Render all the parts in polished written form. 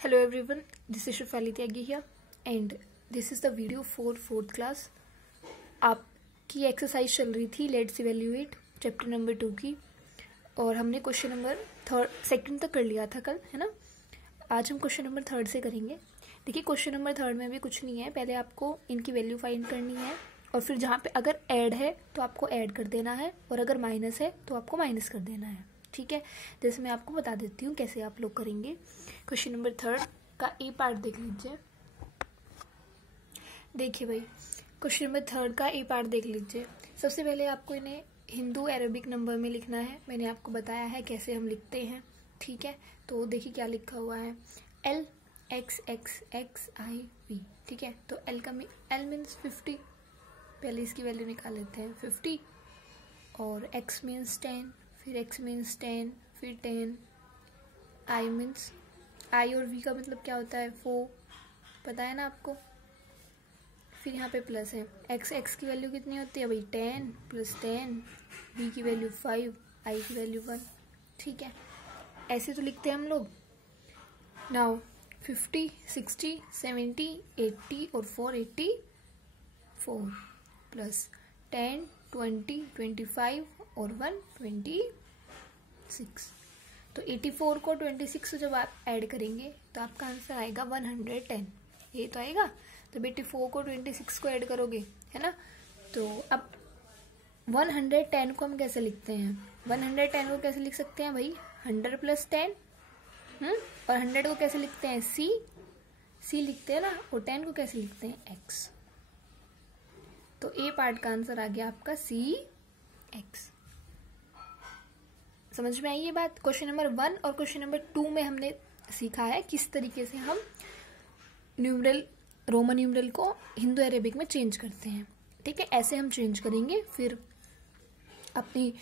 Hello everyone, this is Shefali Tyagi here and this is the video for 4th class। आपकी exercise चल रही थी let's evaluate chapter number 2 की और हमने क्वेश्चन नंबर सेकंड तक कर लिया था कल, है ना। आज हम क्वेश्चन नंबर 3 से करेंगे। देखिए क्वेश्चन नंबर 3 में भी कुछ नहीं है, पहले आपको इनकी वैल्यू फाइंड करनी है और फिर जहाँ पे अगर ऐड है तो आपको ऐड कर देना है और अगर माइनस है तो आपको माइनस कर देना है, ठीक है। जैसे मैं आपको बता देती हूँ कैसे आप लोग करेंगे। क्वेश्चन नंबर 3 का ए पार्ट देख लीजिए। देखिए भाई क्वेश्चन नंबर 3 का ए पार्ट देख लीजिए। सबसे पहले आपको इन्हें हिंदू अरेबिक नंबर में लिखना है। मैंने आपको बताया है कैसे हम लिखते हैं, ठीक है। तो देखिए क्या लिखा हुआ है, L X X X I V, ठीक है। तो एल मीन्स 50, पहले इसकी वैल्यू निकाल लेते हैं 50, और एक्स मीन्स 10, फिर एक्स मीन्स 10, फिर 10, आई मीन्स आई और वी का मतलब क्या होता है 4, पता है ना आपको। फिर यहाँ पे प्लस है, एक्स की वैल्यू कितनी होती है भाई 10 + 10, वी की वैल्यू 5, आई की वैल्यू 1, ठीक है। ऐसे तो लिखते हैं हम लोग। नाउ 50, 60, 70, 80 और 484 प्लस 10, 20, 25 और 1 26। तो 84 को 26 से जब आप ऐड करेंगे तो आपका आंसर आएगा 110, ये तो आएगा। तो 84 को 26 को ऐड करोगे, है ना। तो अब 110 को हम कैसे लिखते हैं, 110 को कैसे लिख सकते हैं भाई 100 + 10, और 100 को कैसे लिखते हैं सी लिखते हैं ना, और 10 को कैसे लिखते हैं एक्स। तो ए पार्ट का आंसर आ गया आपका सी एक्स। समझ में आई ये बात। क्वेश्चन नंबर 1 और क्वेश्चन नंबर 2 में हमने सीखा है किस तरीके से हम रोमन न्यूमरल को हिंदू अरेबिक में चेंज करते हैं, ठीक है। ऐसे हम चेंज करेंगे। फिर अपनी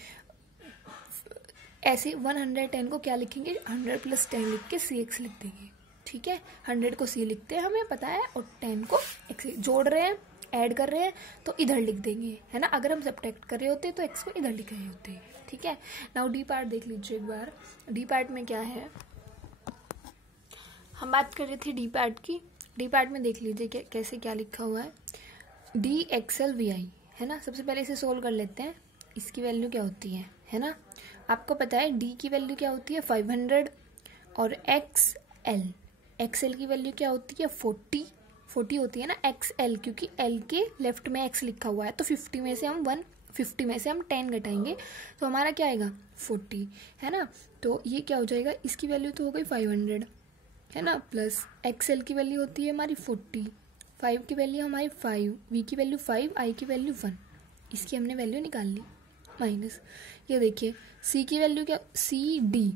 ऐसे 110 को क्या लिखेंगे 100 + 10 लिख के सी एक्स लिख देंगे, ठीक है। 100 को सी लिखते हैं हमें पता है, और 10 को एक्स जोड़ रहे हैं, ऐड कर रहे हैं तो इधर लिख देंगे, है ना। अगर हम सब्ट्रैक्ट कर रहे होते तो एक्स को इधर लिख रहे होते, ठीक है। नाउ डी पार्ट देख लीजिए एक बार। डी पार्ट में क्या है, हम बात कर रहे थे डी पार्ट की। डी पार्ट में देख लीजिए कैसे क्या लिखा हुआ है, डी एक्सएल वी आई, है ना। सबसे पहले इसे सोल्व कर लेते हैं। इसकी वैल्यू क्या होती है ना। आपको पता है डी की वैल्यू क्या होती है 500 और एक्सएल की वैल्यू क्या होती है 40 होती है ना एक्सएल, क्योंकि एल के लेफ्ट में एक्स लिखा हुआ है। तो 50 में से हम 10 घटाएंगे तो हमारा क्या आएगा 40, है ना। तो ये क्या हो जाएगा, इसकी वैल्यू तो हो गई 500, है ना, प्लस एक्सएल की वैल्यू होती है हमारी 40, 5 की वैल्यू हमारी 5, वी की वैल्यू 5, आई की वैल्यू 1, इसकी हमने वैल्यू निकाल ली, माइनस ये देखिए सी की वैल्यू क्या सी डी,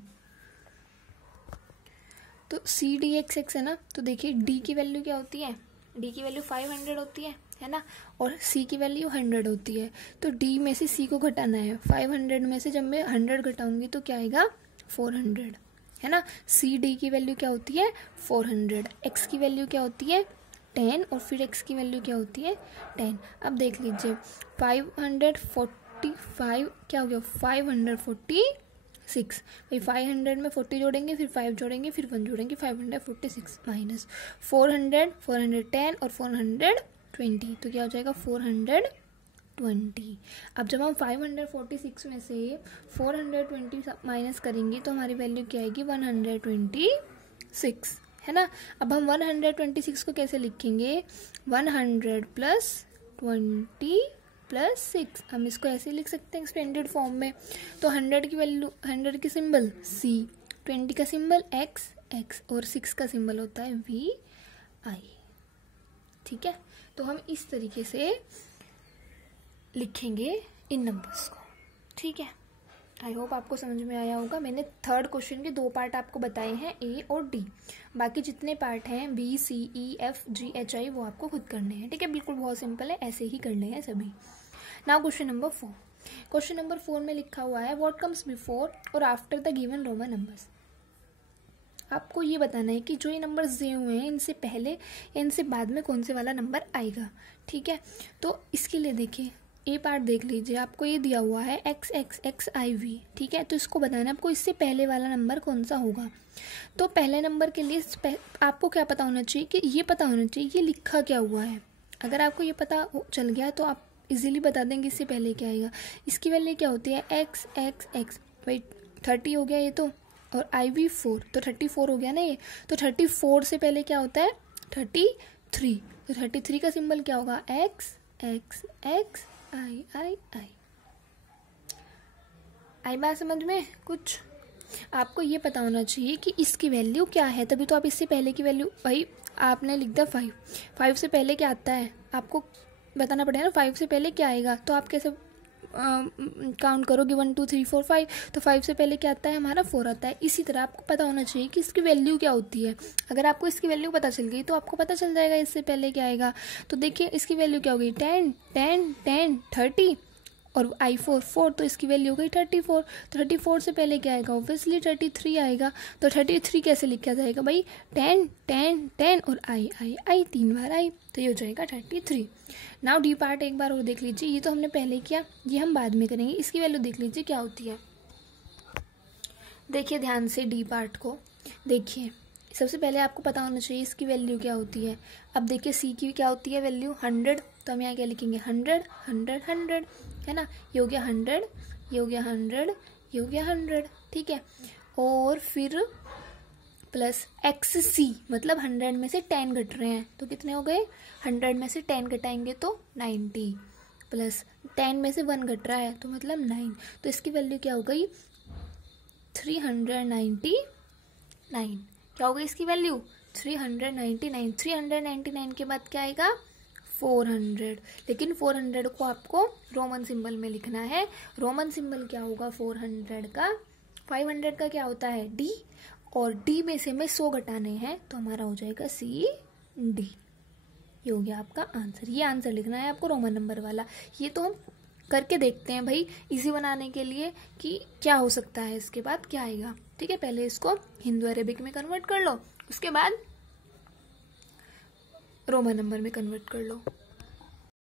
तो सी डी एक्स एक्स है ना। तो देखिए डी की वैल्यू क्या होती है, डी की वैल्यू 500 होती है ना, और सी की वैल्यू 100 होती है। तो डी में से सी को घटाना है, 500 में से जब मैं 100 घटाऊंगी तो क्या आएगा 400, है ना। सी डी की वैल्यू क्या होती है 400, एक्स की वैल्यू क्या होती है 10, और फिर एक्स की वैल्यू क्या होती है 10। अब देख लीजिए 545 क्या हो गया 546, भाई 500 में 40 जोड़ेंगे, फिर 5 जोड़ेंगे, फिर 1 जोड़ेंगे, 546 माइनस 410 और 420, तो क्या हो जाएगा 420। अब जब हम 546 में से 420 माइनस करेंगे तो हमारी वैल्यू क्या आएगी 126, है ना। अब हम 126 को कैसे लिखेंगे 100 + 20 + 6, हम इसको ऐसे लिख सकते हैं एक्सपेंडेड फॉर्म में। तो 100 की वैल्यू 100 की सिंबल सी, 20 का सिंबल एक्स और 6 का सिंबल होता है वी आई, ठीक है। तो हम इस तरीके से लिखेंगे इन नंबर्स को, ठीक है। आई होप आपको समझ में आया होगा। मैंने 3rd क्वेश्चन के 2 पार्ट आपको बताए हैं, ए और डी। बाकी जितने पार्ट हैं B C E F G H I वो आपको खुद करने हैं, ठीक है। बिल्कुल बहुत सिंपल है, ऐसे ही करने हैं सभी। Now question number 4। Question number 4 में लिखा हुआ है व्हाट कम्स बिफोर और after the given Roman numbers. आपको ये बताना है कि जो ये नंबर्स दिए हुए हैं इनसे पहले या इनसे बाद में कौन से वाला नंबर आएगा, ठीक है। तो इसके लिए देखिए ए पार्ट देख लीजिए, आपको ये दिया हुआ है X X X I V, ठीक है। तो इसको बताना है आपको इससे पहले वाला नंबर कौन सा होगा। तो पहले नंबर के लिए आपको क्या पता होना चाहिए कि ये पता होना चाहिए ये लिखा क्या हुआ है। अगर आपको ये पता चल गया तो आप इजीली बता देंगे इससे पहले क्या आएगा। इसकी वैल्यू क्या होती है एक्स एक्स एक्स, भाई 30 हो गया ये तो, और आई वी 4, तो 34 हो गया ना ये। तो 34 से पहले क्या होता है 33, तो 33 का सिंबल क्या होगा एक्स एक्स एक्स आई आई आई। आई बात समझ में कुछ। आपको ये पता होना चाहिए कि इसकी वैल्यू क्या है, तभी तो आप इससे पहले की वैल्यू, भाई आपने लिख दिया 5 से पहले क्या आता है आपको बताना पड़ेगा ना, 5 से पहले क्या आएगा। तो आप कैसे काउंट करोगे 1 2 3 4 5, तो 5 से पहले क्या आता है हमारा 4 आता है। इसी तरह आपको पता होना चाहिए कि इसकी वैल्यू क्या होती है। अगर आपको इसकी वैल्यू पता चल गई तो आपको पता चल जाएगा इससे पहले क्या आएगा। तो देखिए इसकी वैल्यू क्या होगी 10 10 10 30, और आई 4, तो इसकी वैल्यू हो गई 34। 34 से पहले क्या आएगा ऑब्वियसली 33 आएगा। तो 33 कैसे लिखा जाएगा भाई 10 10 10 और आई आई आई 3 बार आई, तो ये हो जाएगा 33। नाउ डी पार्ट एक बार और देख लीजिए, ये तो हमने पहले किया, ये हम बाद में करेंगे। इसकी वैल्यू देख लीजिए क्या होती है। देखिए ध्यान से डी पार्ट को देखिए, सबसे पहले आपको पता होना चाहिए इसकी वैल्यू क्या होती है। अब देखिए सी की क्या होती है वैल्यू 100, तो हम यहाँ क्या लिखेंगे 100 100 100, है ना। ये हो गया 100, ये हो गया 100, ये हो गया 100, ठीक है। और फिर प्लस एक्स सी, मतलब 100 में से 10 घट रहे हैं तो कितने हो गए 100 में से 10 घटाएंगे तो 90, प्लस 10 में से 1 घट रहा है तो मतलब 9, तो इसकी वैल्यू क्या हो गई 399। क्या हो गई इसकी वैल्यू 399। 399 के बाद क्या आएगा 400, लेकिन 400 को आपको रोमन सिंबल में लिखना है। रोमन सिंबल क्या होगा 400 का, 500 का क्या होता है डी, और डी में से हमें 100 घटाने हैं तो हमारा हो जाएगा सी डी। ये हो गया आपका आंसर। ये आंसर लिखना है आपको रोमन नंबर वाला। ये तो हम करके देखते हैं भाई इजी बनाने के लिए कि क्या हो सकता है, इसके बाद क्या आएगा, ठीक है। पहले इसको हिंदू अरेबिक में कन्वर्ट कर लो, उसके बाद रोमन नंबर में कन्वर्ट कर लो।